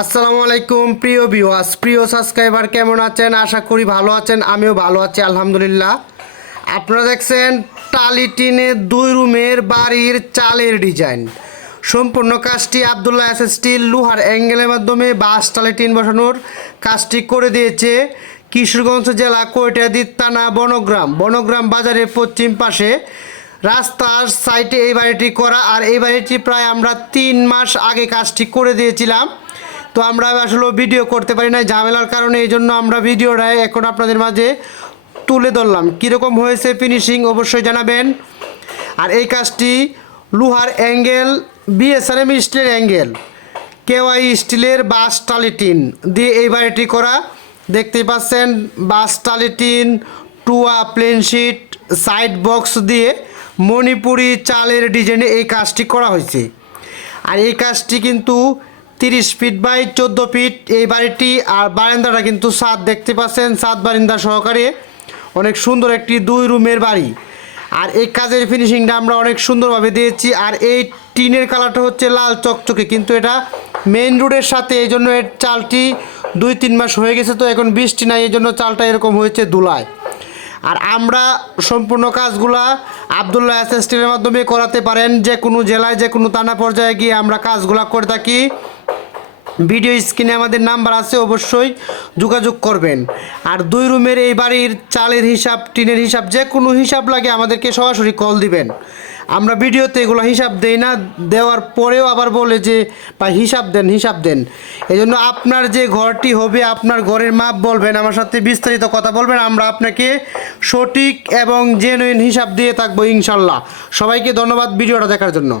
আসসালামু আলাইকুম, প্রিয় ভিউয়ার্স প্রিয় সাবস্ক্রাইবার কেমন আছেন? আশা করি ভালো আছেন, আমিও ভালো আছি, আলহামদুলিল্লাহ। আপনারা দেখছেন টালি টিনের দুই রুমের বাড়ির চালের ডিজাইন। সম্পূর্ণ কাজটি আবদুল্লাহ এস স্টিল লোহার অ্যাঙ্গেলের মাধ্যমে বাস টালি টিন বসানোর কাজটি করে দিয়েছে কিশোরগঞ্জ জেলা কৈটাদি থানা বনগ্রাম। বনগ্রাম বাজারের পশ্চিম পাশে রাস্তার সাইটে এই বাড়িটি করা। আর এই বাড়িটি প্রায় আমরা তিন মাস আগে কাজটি করে দিয়েছিলাম। তো আমরা আসলে ভিডিও করতে পারি না ঝামেলার কারণে এই জন্য আমরা ভিডিওটা এখন আপনাদের মাঝে তুলে ধরলাম। কীরকম হয়েছে ফিনিশিং অবশ্যই জানাবেন। আর এই কাজটি লোহার অ্যাঙ্গেল বিএসআরএম স্টিলের অ্যাঙ্গেল কেওয়াই স্টিলের বাস টালিটিন দিয়ে এই বাড়িটি করা। দেখতেই পাচ্ছেন বাস টালিটিন টুয়া প্লেন শিট সাইড বক্স দিয়ে মণিপুরি চালের ডিজাইনে এই কাজটি করা হয়েছে। আর এই কাজটি কিন্তু তিরিশ ফিট বাই চোদ্দ ফিট এই বাড়িটি আর বারান্দাটা কিন্তু ছাদ দেখতে পাচ্ছেন, ছাদ বারিন্দা সহকারে। অনেক সুন্দর একটি দুই রুমের বাড়ি। আর এই কাজের ফিনিশিংটা আমরা অনেক সুন্দরভাবে দিয়েছি। আর এই টিনের কালারটা হচ্ছে লাল চকচকে, কিন্তু এটা মেইন রোডের সাথে এই জন্য এর চালটি দুই তিন মাস হয়ে গেছে, তো এখন বৃষ্টি নাই, এই জন্য চালটা এরকম হয়েছে দুলায় আর আমরা সম্পূর্ণ কাজগুলা আবদুল্লাহ অ্যাসেস্টের মাধ্যমে করাতে পারেন। যে কোনো জেলায়, যে কোনো থানা পর্যায়ে গিয়ে আমরা কাজগুলা করে থাকি। ভিডিও স্ক্রিনে আমাদের নাম্বার আছে, অবশ্যই যোগাযোগ করবেন। আর দুই রুমের এই বাড়ির চালের হিসাব, টিনের হিসাব, যে কোনো হিসাব লাগে আমাদেরকে সরাসরি কল দিবেন। আমরা ভিডিওতে এগুলো হিসাব দেই না, দেওয়ার পরেও আবার বলে যে বা হিসাব দেন হিসাব দেন। এই জন্য আপনার যে ঘরটি হবে, আপনার ঘরের মাপ বলবেন, আমার সাথে বিস্তারিত কথা বলবেন, আমরা আপনাকে সঠিক এবং জেনুইন হিসাব দিয়ে থাকব, ইনশাল্লাহ। সবাইকে ধন্যবাদ ভিডিওটা দেখার জন্য।